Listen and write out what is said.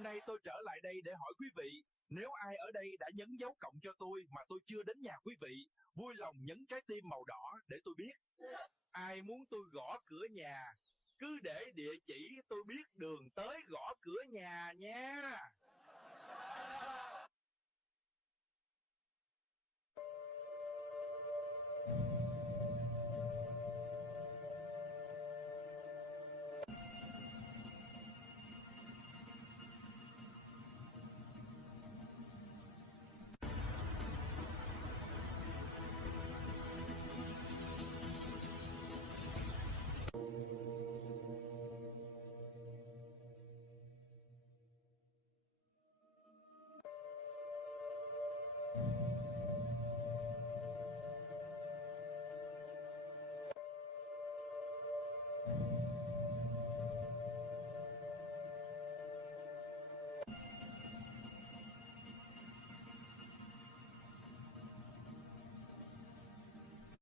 Hôm nay tôi trở lại đây để hỏi quý vị, nếu ai ở đây đã nhấn dấu cộng cho tôi mà tôi chưa đến nhà quý vị, vui lòng nhấn trái tim màu đỏ để tôi biết. Ai muốn tôi gõ cửa nhà, cứ để địa chỉ tôi biết đường tới gõ cửa nhà nha.